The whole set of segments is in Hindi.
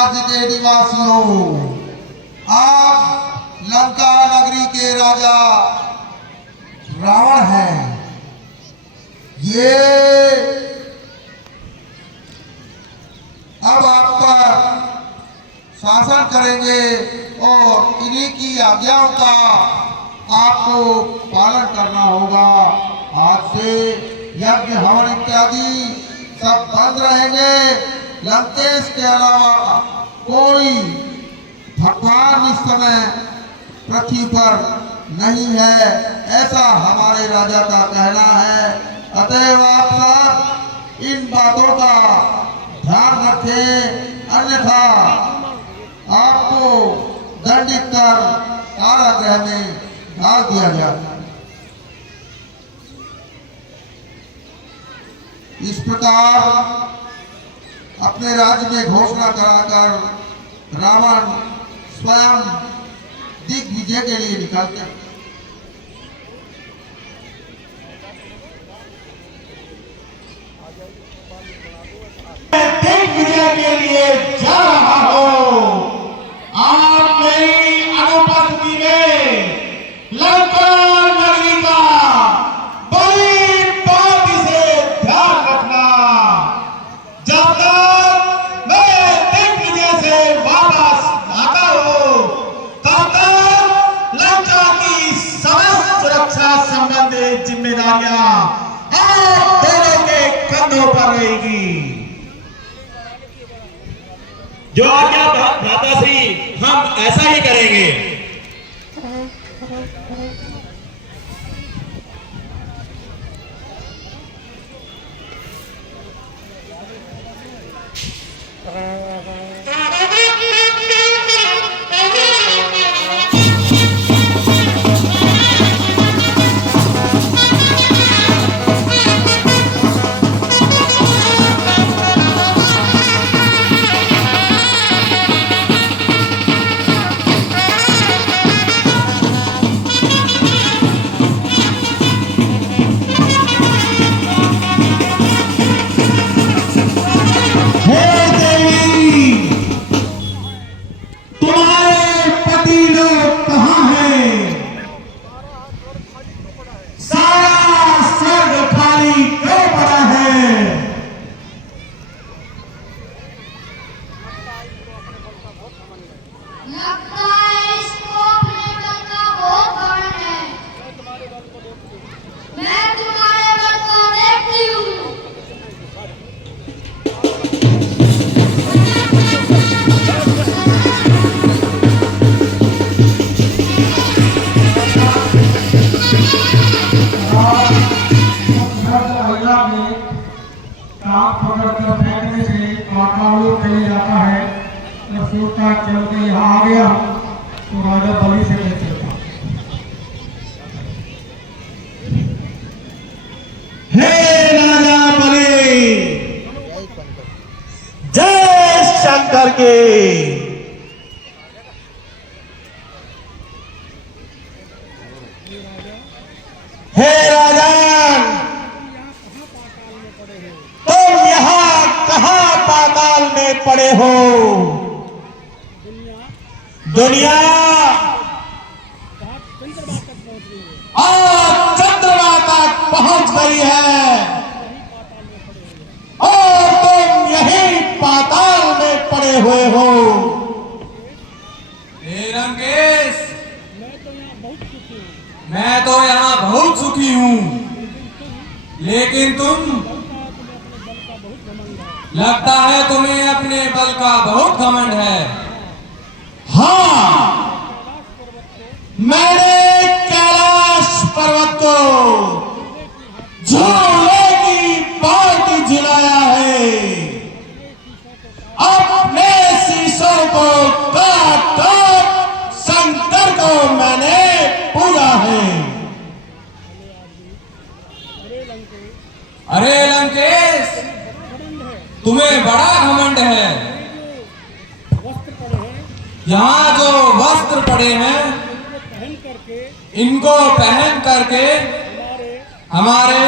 राज्य के निवासियों, आप लंका नगरी के राजा रावण हैं। ये अब आप पर शासन करेंगे और इन्हीं की आज्ञाओं का आपको पालन करना होगा। आज से यज्ञ हवन इत्यादि सब बंद रहेंगे। लंकेश के अलावा कोई भगवान इस समय पृथ्वी पर नहीं है, ऐसा हमारे राजा का कहना है। अतएव आप सब इन बातों का ध्यान रखें, अन्यथा आपको दंडित कर कारागृह में डाल दिया जाए। इस प्रकार अपने राज्य में घोषणा कराकर रावण स्वयं दिग्विजय के लिए निकलते हैं। दिग्विजय के लिए जा रहा हो। आप मेरी अनुपस्थिति में लंका नगरी का बड़ी बात से ध्यान रखना। जब तक मैं दिग्विजय से वापस आता हूं, तब तक लंका की समस्त सुरक्षा संबंधी जिम्मेदारियां आप दोनों के कंधों पर रहेगी। जो आज्ञा भ्राता श्री, हम ऐसा ही करेंगे। चल के यहाँ आ गया तो राजा बलि से ले चलता। हे राजा बलि, जय शंकर के। हे राजन, तुम यहाँ कहाँ पाताल में पड़े हो? दुनिया आज चंद्रमा तक पहुंच गई है और तुम यही पाताल में पड़े हुए हो। हे लंकेश, मैं तो यहाँ बहुत सुखी हूँ, लेकिन तुम, लगता है तुम्हें अपने बल का बहुत घमंड है। हाँ, मैंने कैलाश पर्वत को झूले की बात झुलाया है। अपने शीशों को काट काट शंकर को मैंने पूजा है। अरे लंकेश, तुम्हें बड़ा घमंड है। यहाँ जो वस्त्र पड़े हैं, इनको पहन करके हमारे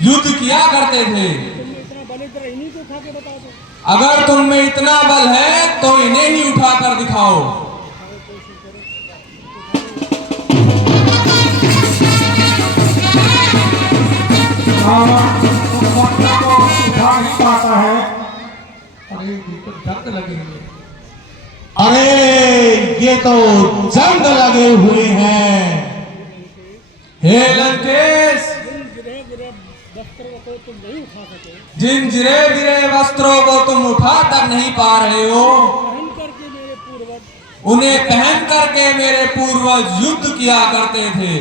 युद्ध किया करते थे। अगर तुम में इतना बल है तो इन्हें ही उठाकर दिखाओ। उठा नहीं पाता है। अरे ये तो दर्द लगे हुए। अरे ये तो जंग लगे हुए हैं। हे लंकेश, जिन गिरे गिरे वस्त्रों को तुम उठा कर नहीं पा रहे हो, उन्हें पहन करके मेरे पूर्वज युद्ध किया करते थे।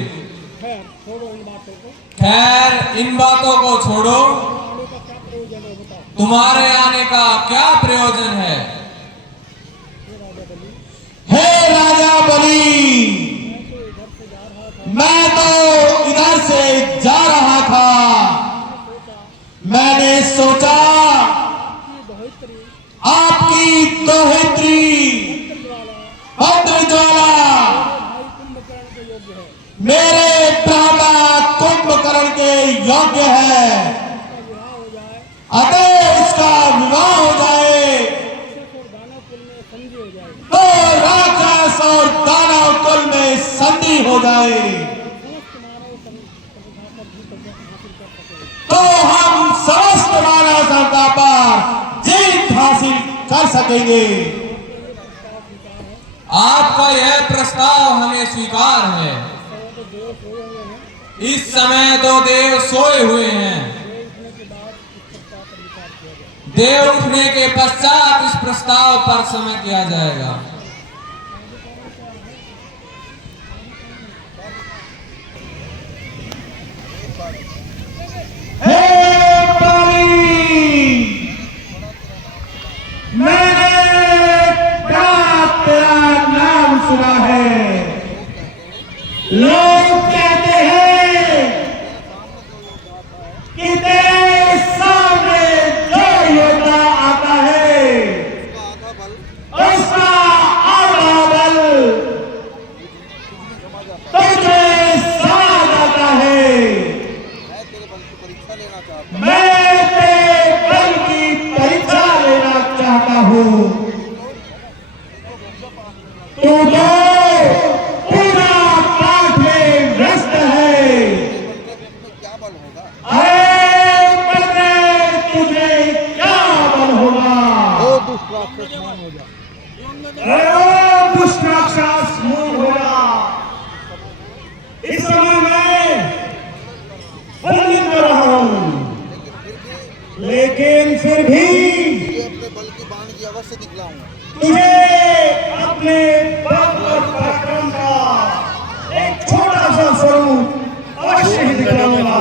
खैर इन बातों को छोड़ो, तुम्हारे आने का क्या प्रयोजन है? हे राजा बलि, मैं तो इधर से जा रहा था। मैंने सोचा आपकी दोहित्री भद्रज्वाला मेरे भ्राता कुंभकर्ण के योग्य है, अतः इसका विवाह हो जाए तो राक्षस और दानव कुल में संधि हो जाए, तो हम समस्त मानव सत्ता पर जीत हासिल कर सकेंगे। आपका यह प्रस्ताव हमें स्वीकार है। इस समय तो देव सोए हुए हैं। देव उठने के पश्चात इस प्रस्ताव पर समय किया जाएगा। सुना है, लोग कहते हैं कि तेरे सामने जो योद्धा आता है उसका आधा बल तुझे साथ आता है। मैं तेरे बल की परीक्षा लेना चाहता हूँ। तू तो पूरा पाठ में व्यस्त है। अरे बल्ले तुझे क्या बल होगा? ओ दुष्ट राक्षस मूल हो जा। इस समय मैं बंदित कर रहा हूँ, लेकिन फिर भी अपने बल की बाण की अवश्य दिखलाऊंगा। तुझे अपने बल और पराक्रम का एक छोटा सा स्वरूप अवश्य ही दिखलाऊंगा।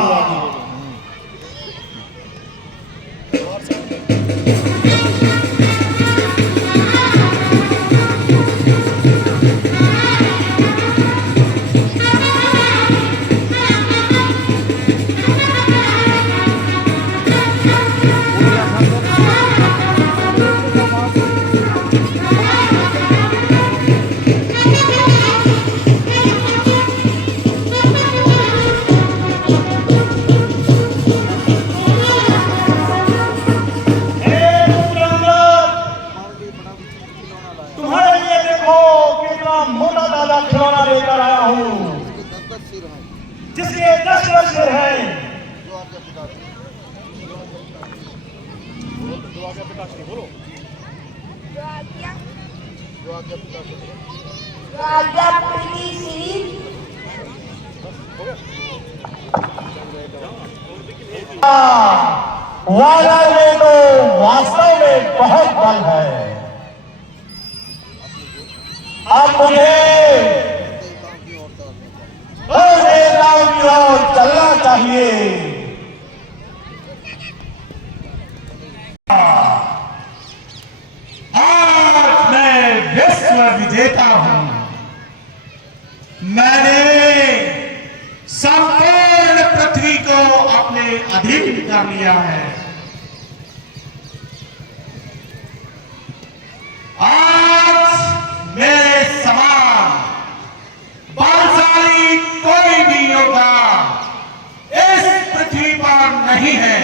जिसके 10 सिर है, जो आपके पिता वाला में तो वास्तव में बहुत बल है। अब मुझे देवताओं की ओर चलना चाहिए। आज मैं विश्व विजेता हूं। मैंने संपूर्ण पृथ्वी को अपने अधीन कर लिया है। आज मेरे समान बलशाली कोई भी योद्धा इस पृथ्वी पर नहीं है।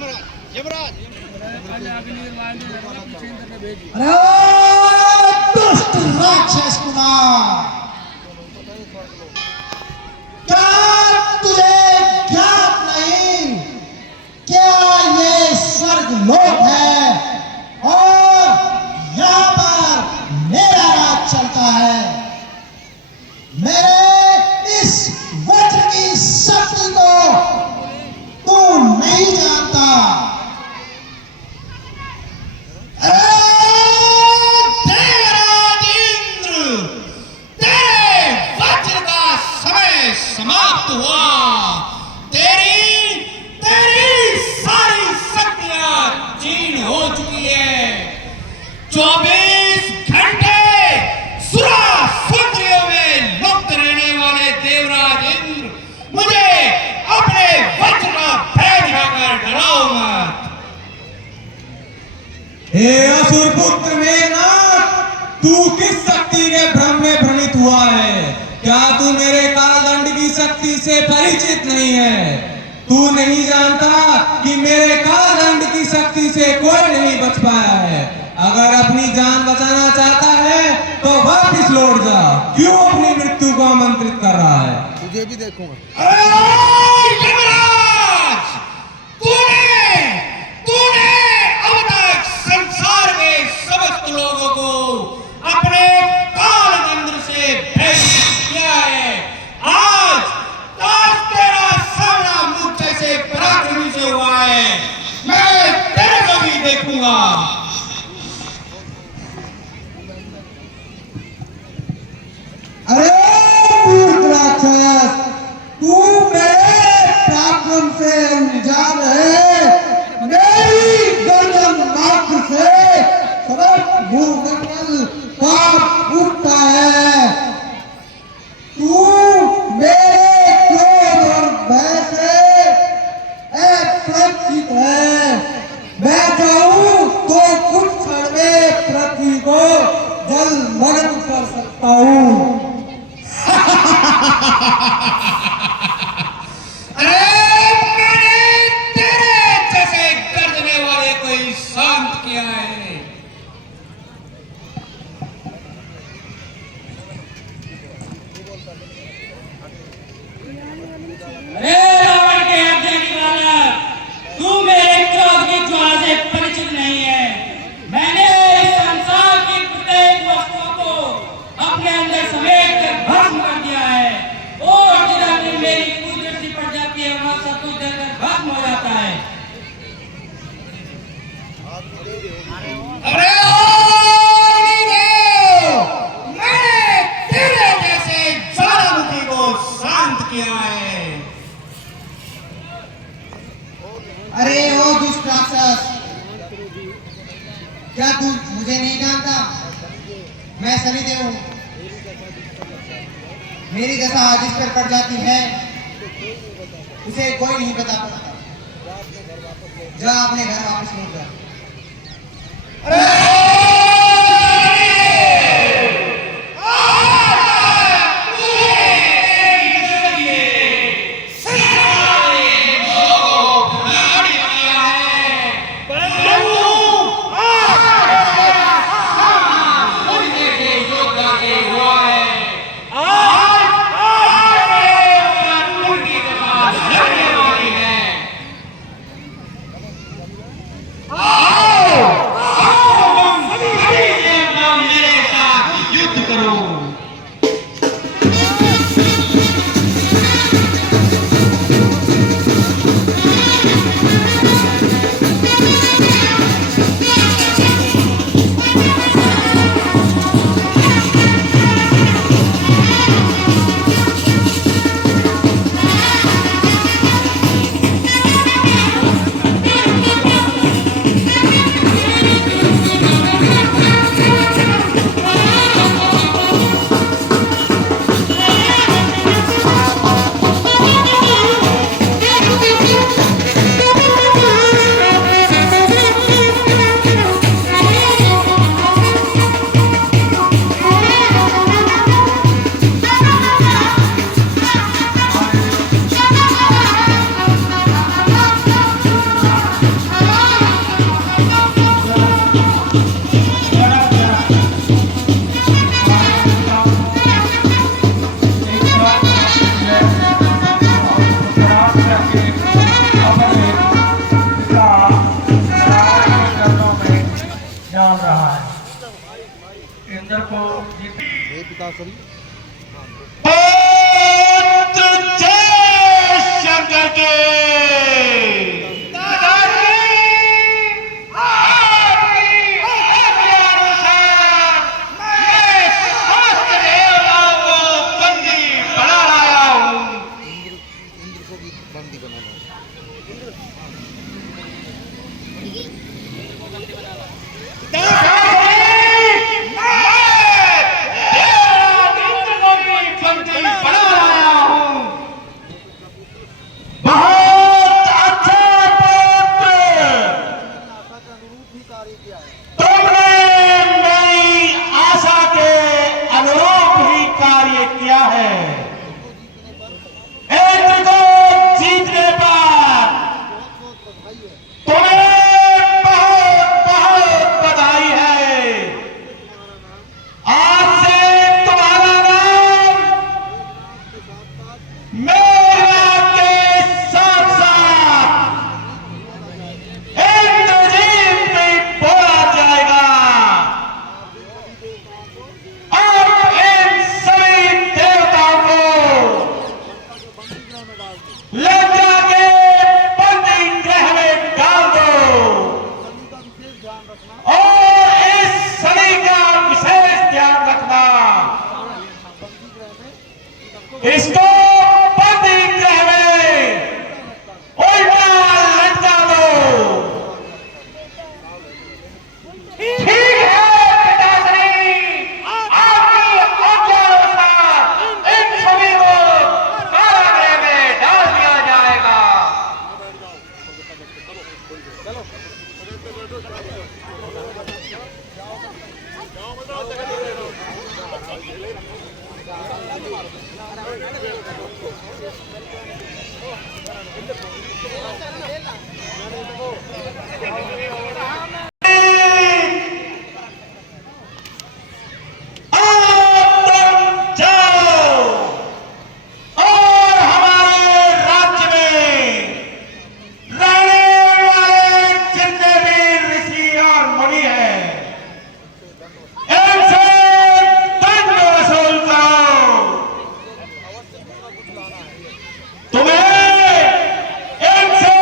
अरे दुष्ट राक्षस कुमार, क्या तुझे ज्ञात नहीं क्या ये स्वर्ग लोक है और यहाँ पर मेरा राज चलता है। मेरे इस वज्र की शक्ति को तू नहीं जानता। समाप्त हुआ। तेरी सारी शक्तियां क्षीण हो चुकी है। 24 घंटे सुरासुंदरियों में लुप्त रहने वाले देवराज इंद्र मुझे अपने वज्र का भय दिखाकर डराओ मत। हे असुरपुत्र मेघनाद, तू किस शक्ति के भ्रम में भ्रमित हुआ है? क्या तू मेरे कालदंड की शक्ति से परिचित नहीं है? तू नहीं जानता कि मेरे कालदंड की शक्ति से कोई नहीं बच पाया है। अगर अपनी जान बचाना चाहता है तो वापस लौट जा। क्यों अपनी मृत्यु को आमंत्रित कर रहा है? तुझे भी देखूंगा। अरे यमराज, तूने अब तक संसार के समस्त लोगों को अपने कालदंड से भयभीत किया है। आज तेरा सामना मुझ जैसे पराक्रमी से हुआ है। मैं तेरे को भी देखूंगा। अरे मूर्ख राक्षस, तू मेरे पराक्रम से अनजान है। मेरी गर्दन मात्र से समस्त भूमंडल कांप उठता है। तू मेरे क्रोध और भय से अपरिचित है। मैं चाहूं तो कुछ क्षण में पृथ्वी को जलमग्न कर सकता हूँ। अरे मैंने तेरे जैसे गर्जने वाले को ही शांत किया है। अरे रावण के अध्यक्ष बालक, तू मेरे क्रोध की ज्वाला से परिचित नहीं है। मैंने इस संसार की प्रत्येक वस्तु को अपने अंदर समेट कर भस्म कर दिया है और जिधर भी मेरी कुदरती पड़ जाती है वहां सब कुछ जलकर भस्म हो जाता है। अरे मैंने तेरे जैसे ज्वालामुखी को शांत किया है। अरे ओ दुष्ट राक्षस, क्या तू मुझे नहीं जानता? मैं शनिदेव हूँ। मेरी दशा जिस पर पड़ जाती है उसे कोई नहीं बता पाता। जा अपने घर वापस लौट जा। आओ इंद्र को हे पिताश्री पुत्र जय शंकर के इंद्र को भी बंदी बनाना है। बहुत अच्छा पुत्र, आशा के अनुरूप ही कार्य किया है। तुमने मेरी आशा के अनुरूप ही कार्य किया है। इंद्र को जीतने पर बहुत बधाई है। तुम्हें बहुत बहुत बधाई है। आज से तुम्हारा नाम मेरा के साथ साथ इंद्रजीत भी बोला जाएगा। अब इन सभी देवताओं को ले जाके बंदी गृह में डाल दो और इस शनि का विशेष ध्यान रखना। इसको बंदी गृह में उल्टा लटका दो। ठीक है पिताश्री, आपकी आज्ञा अनुसार इन सभी को कारागृह में डाल दिया जाएगा। अब तुम जाओ और हमारे राज्य में रहने वाले जितने भी ऋषि और मुनि हैं, इनसे दंड वसूल करो। तुम्हें इनसे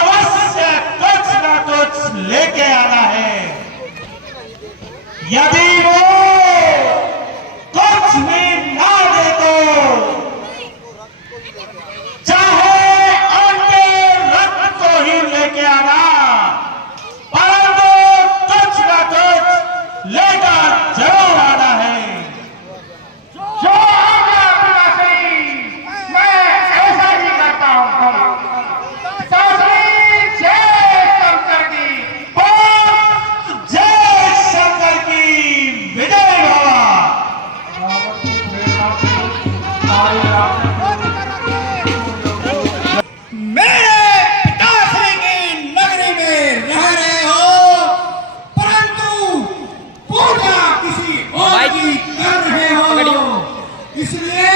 अवश्य कुछ न कुछ लेके आना है। यदि वो कुछ भी ना दे तो चाहे उनके रक्त को ही लेके आना, परंतु कुछ न कुछ लेकर जरूर आना है। जो आज्ञा पिताश्री, मैं ऐसा ही करता हूँ। पिताश्री जय शंकर की, पुत्र जय शंकर की विजय भवा। मेरे पिताश्री की नगरी में रह रहे हो, परंतु पूजा किसी और की कर रहे हो। इसलिए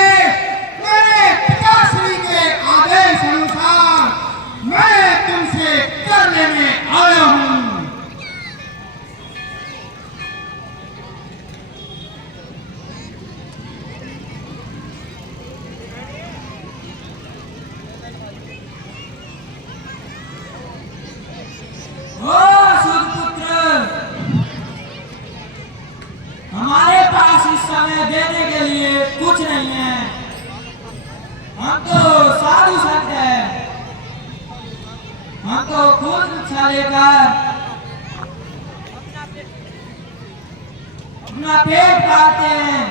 मेरे पिताश्री के आदेश अनुसार मैं तुमसे कर लेने आया हूँ। ओ सूर्यपुत्र, हमारे पास इस समय देने के लिए कुछ नहीं है। हम तो साधु संत हैं। हम तो खुद भिक्षा लेकर अपना पेट पालते हैं।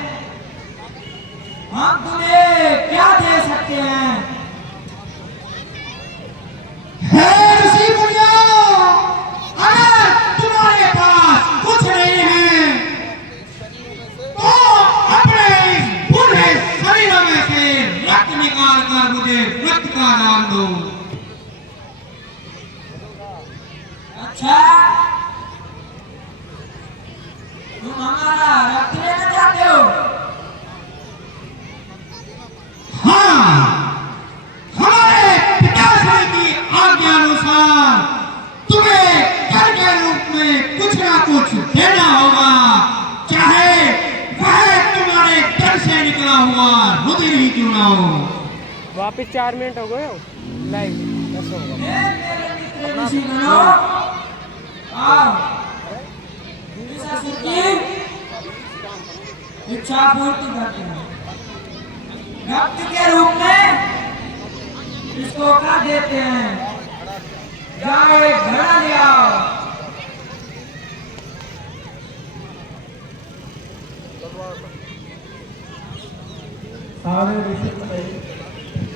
हम तुम्हें क्या दे सकते हैं? हे ऋषि मुनियों, अगर तुम्हारे पास कुछ नहीं है तो अपने इस बूढ़े शरीरों में से रक्त निकाल कर मुझे रक्त का दान दो। अच्छा, तुम हमारा रक्त लेना चाहते हो? हाँ, हमारे पिताश्री की आज्ञा अनुसार तुम्हें कर के रूप में कुछ ना कुछ देना होगा। सुनाऊं। वापस 4 मिनट हो गए हो लाइव इच्छा पूर्ति करते हैं व्यक्ति के रूप में इसको क्या देते हैं, जाओ एक घड़ा ले आओ। सारे ऋषि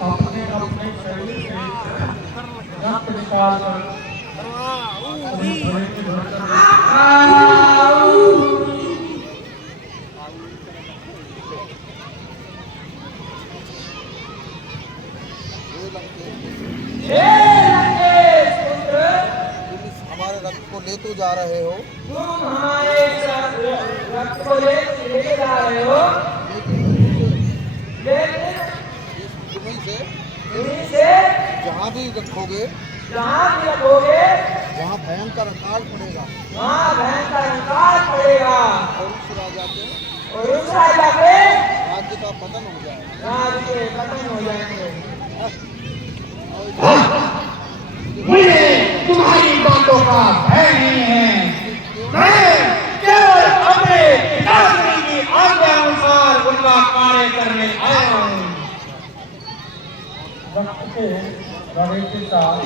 अपने अपने शरीर से रक्त निकाल कर हमारे रक्त को ले तो जा रहे हो, तुम हमारे रक्त को ले जा रहे हो, लेकिन तुम्हीं से जहाँ भी रखोगे वहाँ भयंकर अकाल पड़ेगा, और उस राजा के राज्य का पतन हो जाएगा। मुझे तुम्हारी बातों का भय नहीं है, मैं केवल अपने पिताश्री की आज्ञा अनुसार उनका कार्य करने आया हूँ। रक्त के घड़े के साथ